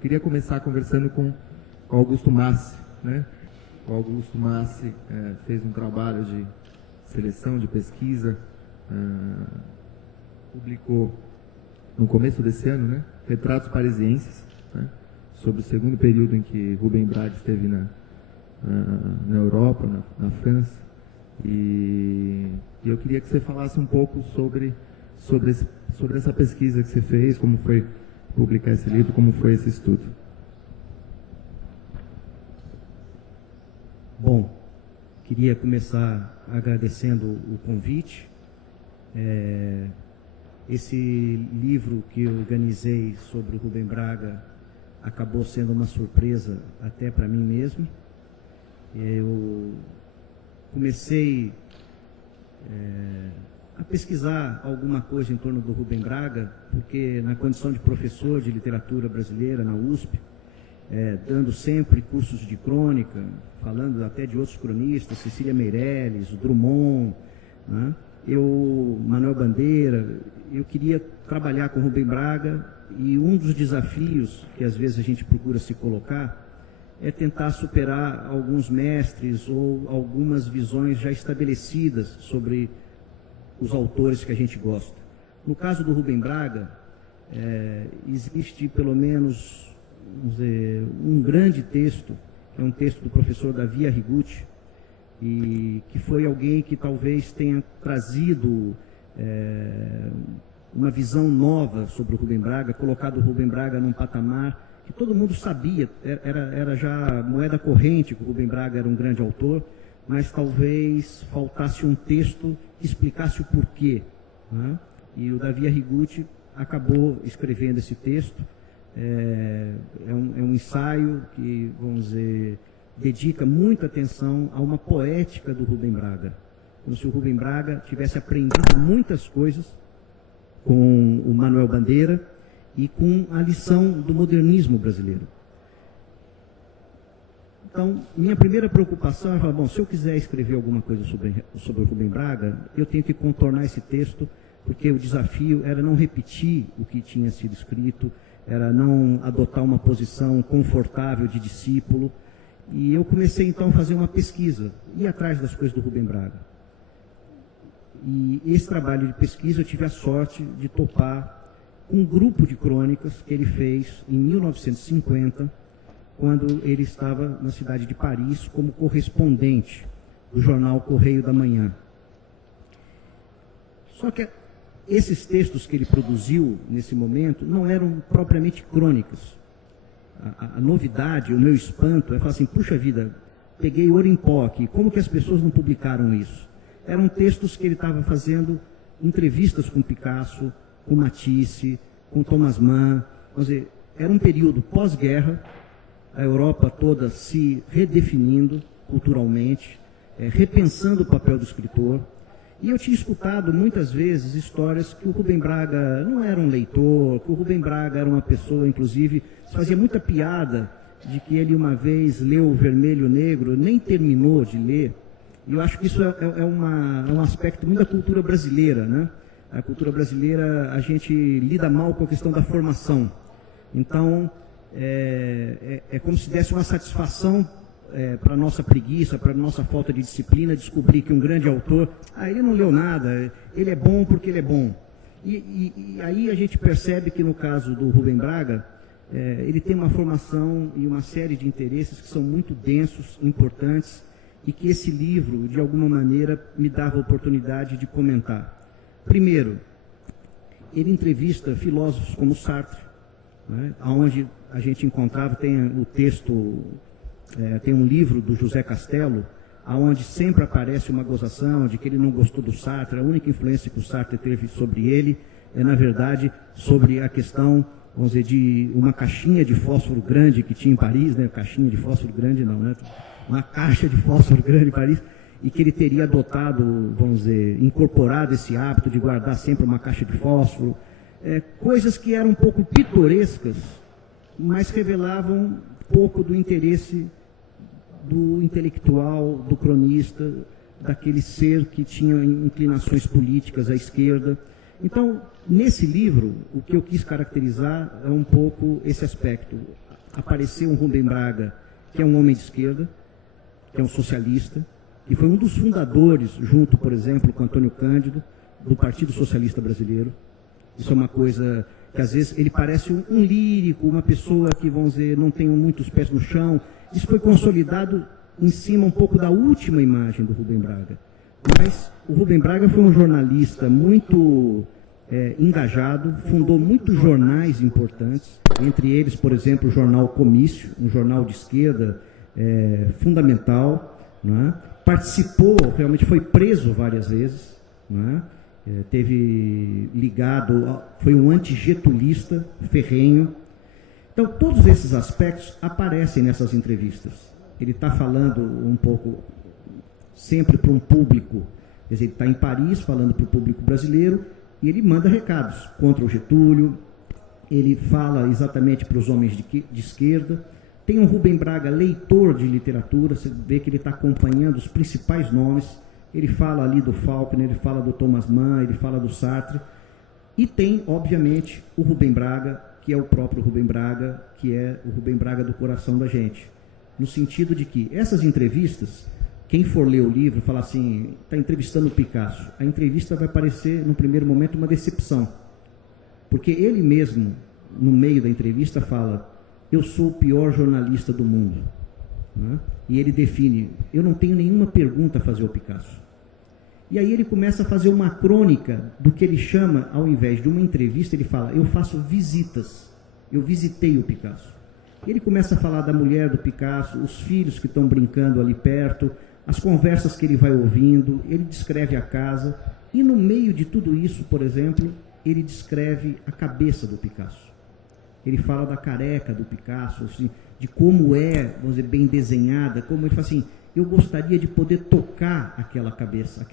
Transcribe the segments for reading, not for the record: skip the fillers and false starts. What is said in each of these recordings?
Queria começar conversando com o Augusto Massi, né? O Augusto Massi fez um trabalho de seleção, de pesquisa, publicou no começo desse ano, né, Retratos Parisienses, né, sobre o segundo período em que Rubem Braga esteve na Europa, na França. E eu queria que você falasse um pouco sobre essa pesquisa que você fez, como foi publicar esse livro, como foi esse estudo. Bom, queria começar agradecendo o convite. Esse livro que eu organizei sobre o Rubem Braga acabou sendo uma surpresa até para mim mesmo. Eu comecei a pesquisar alguma coisa em torno do Rubem Braga, porque na condição de professor de literatura brasileira na USP, dando sempre cursos de crônica, falando até de outros cronistas, Cecília Meirelles, Drummond, né? Manuel Bandeira, eu queria trabalhar com Rubem Braga, e um dos desafios que às vezes a gente procura se colocar é tentar superar alguns mestres ou algumas visões já estabelecidas sobre os autores que a gente gosta. No caso do Rubem Braga, existe pelo menos, vamos dizer, um grande texto, que é um texto do professor Davi Arrigucci, e que foi alguém que talvez tenha trazido uma visão nova sobre o Rubem Braga, colocado o Rubem Braga num patamar que todo mundo sabia, era já moeda corrente que o Rubem Braga era um grande autor, mas talvez faltasse um texto que explicasse o porquê, né? E o Davi Arrigucci acabou escrevendo esse texto. É um ensaio que, vamos dizer, dedica muita atenção a uma poética do Rubem Braga, como se o Rubem Braga tivesse aprendido muitas coisas com o Manuel Bandeira e com a lição do modernismo brasileiro. Então, minha primeira preocupação é falar, bom, se eu quiser escrever alguma coisa sobre o Rubem Braga, eu tenho que contornar esse texto, porque o desafio era não repetir o que tinha sido escrito, era não adotar uma posição confortável de discípulo. E eu comecei então a fazer uma pesquisa, ir atrás das coisas do Rubem Braga. E esse trabalho de pesquisa eu tive a sorte de topar um grupo de crônicas que ele fez em 1950, quando ele estava na cidade de Paris como correspondente do jornal Correio da Manhã. Só que esses textos que ele produziu nesse momento não eram propriamente crônicas. A novidade, o meu espanto é falar assim, puxa vida, peguei ouro em pó aqui, como que as pessoas não publicaram isso? Eram textos que ele estava fazendo entrevistas com Picasso, com Matisse, com Thomas Mann. Quer dizer, era um período pós-guerra, a Europa toda se redefinindo culturalmente, repensando o papel do escritor. E eu tinha escutado muitas vezes histórias que o Rubem Braga não era um leitor, que o Rubem Braga era uma pessoa, inclusive, se fazia muita piada de que ele uma vez leu o Vermelho e Negro, nem terminou de ler. E eu acho que isso é um aspecto muito da cultura brasileira, né? A cultura brasileira, a gente lida mal com a questão da formação. Então, é como se desse uma satisfação para a nossa preguiça, para a nossa falta de disciplina, descobrir que um grande autor, ele não leu nada, ele é bom porque ele é bom. E aí a gente percebe que no caso do Rubem Braga, ele tem uma formação e uma série de interesses que são muito densos, importantes, e que esse livro, de alguma maneira, me dava a oportunidade de comentar. Primeiro, ele entrevista filósofos como Sartre, né, onde a gente encontrava, tem o texto, tem um livro do José Castelo, onde sempre aparece uma gozação de que ele não gostou do Sartre. A única influência que o Sartre teve sobre ele na verdade, sobre a questão, vamos dizer, de uma caixinha de fósforo grande que tinha em Paris, né? Caixinha de fósforo grande não, né? Uma caixa de fósforo grande em Paris, e que ele teria adotado, vamos dizer, incorporado esse hábito de guardar sempre uma caixa de fósforo. Coisas que eram um pouco pitorescas, mas revelavam pouco do interesse do intelectual, do cronista, daquele ser que tinha inclinações políticas à esquerda. Então, nesse livro, o que eu quis caracterizar é um pouco esse aspecto. apareceu um Rubem Braga, que é um homem de esquerda, que é um socialista, e foi um dos fundadores, junto, por exemplo, com Antônio Cândido, do Partido Socialista Brasileiro. Isso é uma coisa que, às vezes, ele parece um lírico, uma pessoa que, vamos dizer, não tem muitos pés no chão. Isso foi consolidado em cima um pouco da última imagem do Rubem Braga. Mas o Rubem Braga foi um jornalista muito engajado, fundou muitos jornais importantes, entre eles, por exemplo, o jornal Comício, um jornal de esquerda fundamental, não é? Participou, realmente foi preso várias vezes, não é? Teve ligado, foi um antigetulista ferrenho. Então, todos esses aspectos aparecem nessas entrevistas. Ele está falando um pouco, sempre para um público, quer dizer, ele está em Paris falando para o público brasileiro, e ele manda recados contra o Getúlio, ele fala exatamente para os homens de esquerda. Tem um Rubem Braga leitor de literatura, você vê que ele está acompanhando os principais nomes. Ele fala ali do Faulkner, ele fala do Thomas Mann, ele fala do Sartre. E tem, obviamente, o Rubem Braga, que é o próprio Rubem Braga, que é o Rubem Braga do coração da gente. No sentido de que essas entrevistas, quem for ler o livro, fala assim, está entrevistando o Picasso. A entrevista vai parecer, no primeiro momento, uma decepção. Porque ele mesmo, no meio da entrevista, fala, eu sou o pior jornalista do mundo. Né? E ele define, eu não tenho nenhuma pergunta a fazer ao Picasso. E aí ele começa a fazer uma crônica do que ele chama, ao invés de uma entrevista, ele fala, eu faço visitas, eu visitei o Picasso. Ele começa a falar da mulher do Picasso, os filhos que estão brincando ali perto, as conversas que ele vai ouvindo, ele descreve a casa, e no meio de tudo isso, por exemplo, ele descreve a cabeça do Picasso. Ele fala da careca do Picasso, assim, de como é, vamos dizer, bem desenhada, como ele fala assim, eu gostaria de poder tocar aquela cabeça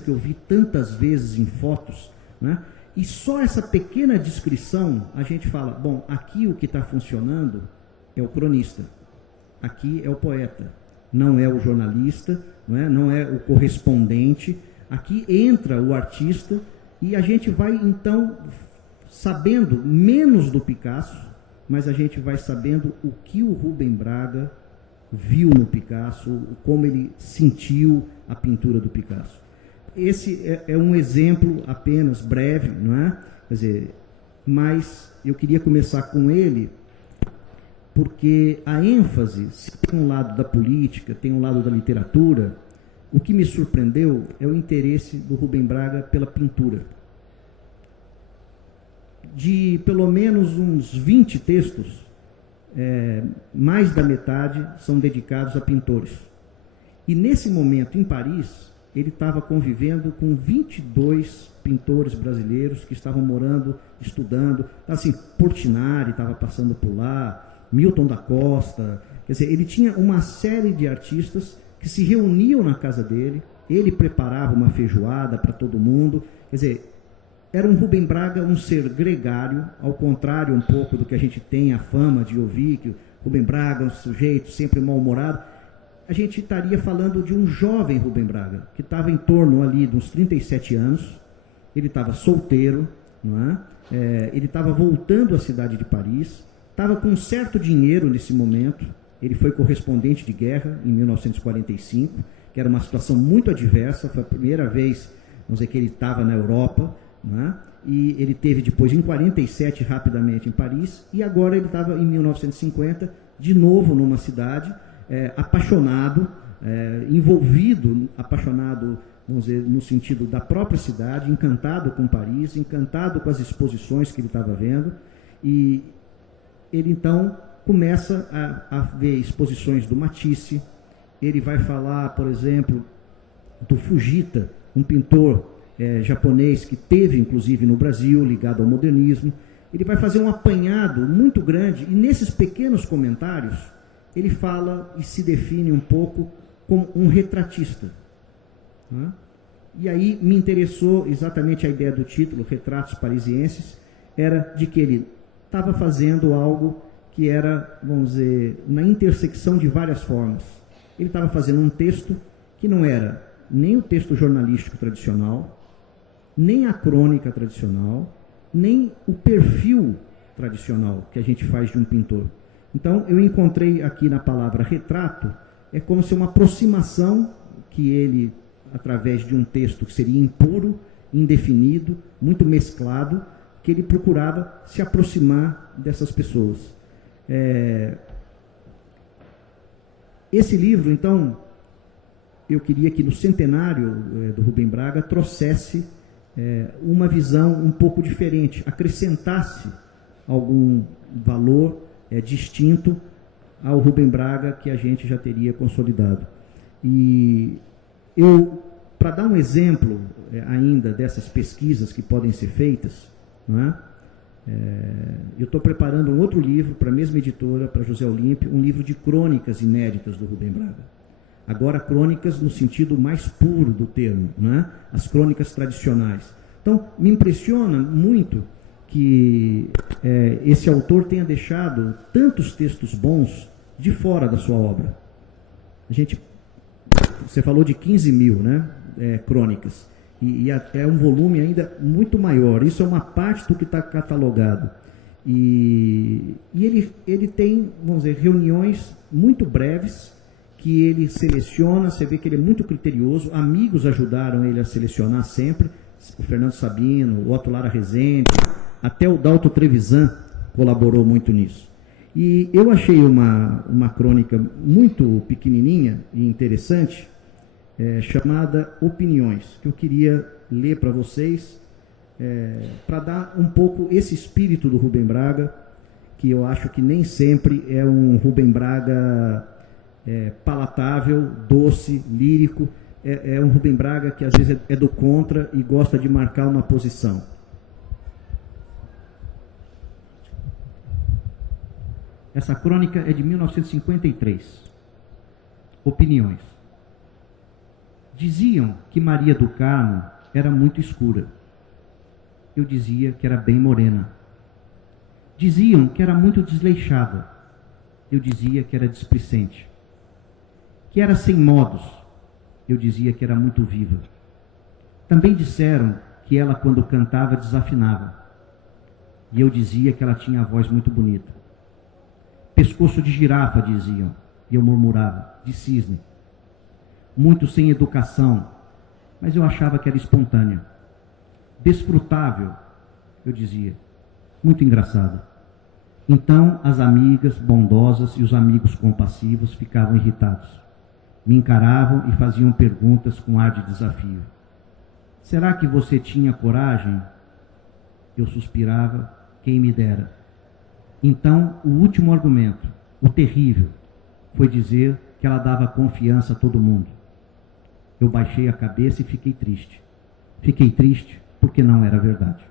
que eu vi tantas vezes em fotos, né? E só essa pequena descrição, a gente fala, bom, aqui o que está funcionando é o cronista, aqui é o poeta, não é o jornalista, não é o correspondente, aqui entra o artista e a gente vai, então, sabendo menos do Picasso, mas a gente vai sabendo o que o Rubem Braga viu no Picasso, como ele sentiu a pintura do Picasso. Esse é um exemplo apenas breve, não é? Quer dizer, mas eu queria começar com ele, porque a ênfase, se tem um lado da política, tem um lado da literatura, o que me surpreendeu é o interesse do Rubem Braga pela pintura. De pelo menos uns 20 textos, mais da metade são dedicados a pintores. E nesse momento, em Paris, ele estava convivendo com 22 pintores brasileiros que estavam morando, estudando. Assim, Portinari estava passando por lá, Milton da Costa. Quer dizer, ele tinha uma série de artistas que se reuniam na casa dele, ele preparava uma feijoada para todo mundo. Quer dizer, era um Rubem Braga, um ser gregário, ao contrário um pouco do que a gente tem a fama de ouvir, que o Rubem Braga é um sujeito sempre mal-humorado. A gente estaria falando de um jovem Rubem Braga, que estava em torno ali de uns 37 anos, ele estava solteiro, não é? Ele estava voltando à cidade de Paris, estava com um certo dinheiro nesse momento, ele foi correspondente de guerra em 1945, que era uma situação muito adversa, foi a primeira vez, vamos dizer, que ele estava na Europa, não é? E ele teve depois em 47 rapidamente em Paris, e agora ele estava em 1950 de novo numa cidade, apaixonado, envolvido, apaixonado, vamos dizer, no sentido da própria cidade, encantado com Paris, encantado com as exposições que ele estava vendo, e ele então começa a ver exposições do Matisse. Ele vai falar, por exemplo, do Fujita, um pintor japonês que teve, inclusive, no Brasil, ligado ao modernismo. Ele vai fazer um apanhado muito grande, e nesses pequenos comentários, ele fala e se define um pouco como um retratista. Né? E aí me interessou exatamente a ideia do título, Retratos Parisienses, era de que ele estava fazendo algo que era, vamos dizer, na intersecção de várias formas. Ele estava fazendo um texto que não era nem o texto jornalístico tradicional, nem a crônica tradicional, nem o perfil tradicional que a gente faz de um pintor. Então, eu encontrei aqui na palavra retrato, é como se uma aproximação que ele, através de um texto que seria impuro, indefinido, muito mesclado, que ele procurava se aproximar dessas pessoas. Esse livro, então, eu queria que no centenário do Rubem Braga trouxesse uma visão um pouco diferente, acrescentasse algum valor distinto ao Rubem Braga que a gente já teria consolidado. E eu, para dar um exemplo ainda dessas pesquisas que podem ser feitas, não é? Eu estou preparando um outro livro para a mesma editora, para José Olímpio, um livro de crônicas inéditas do Rubem Braga. Agora, crônicas no sentido mais puro do termo, não é? As crônicas tradicionais. Então, me impressiona muito que esse autor tenha deixado tantos textos bons de fora da sua obra. Você falou de 15 mil, né, crônicas, e é um volume ainda muito maior. Isso é uma parte do que está catalogado. E ele tem, vamos dizer, reuniões muito breves, que ele seleciona, você vê que ele é muito criterioso, amigos ajudaram ele a selecionar sempre, o Fernando Sabino, o Otto Lara Rezende, até o Dalto Trevisan colaborou muito nisso. E eu achei uma crônica muito pequenininha e interessante, chamada Opiniões, que eu queria ler para vocês, para dar um pouco esse espírito do Rubem Braga, que eu acho que nem sempre é um Rubem Braga palatável, doce, lírico, é um Rubem Braga que às vezes é do contra e gosta de marcar uma posição. Essa crônica é de 1953. Opiniões. Diziam que Maria do Carmo era muito escura. Eu dizia que era bem morena. Diziam que era muito desleixada. Eu dizia que era displicente. Que era sem modos. Eu dizia que era muito viva. Também disseram que ela, quando cantava, desafinava. E eu dizia que ela tinha a voz muito bonita. Pescoço de girafa, diziam, e eu murmurava, de cisne. Muito sem educação, mas eu achava que era espontânea. Desfrutável, eu dizia, muito engraçada. Então as amigas bondosas e os amigos compassivos ficavam irritados. Me encaravam e faziam perguntas com ar de desafio. Será que você tinha coragem? Eu suspirava, quem me dera. Então, o último argumento, o terrível, foi dizer que ela dava confiança a todo mundo. Eu baixei a cabeça e fiquei triste. Fiquei triste porque não era verdade.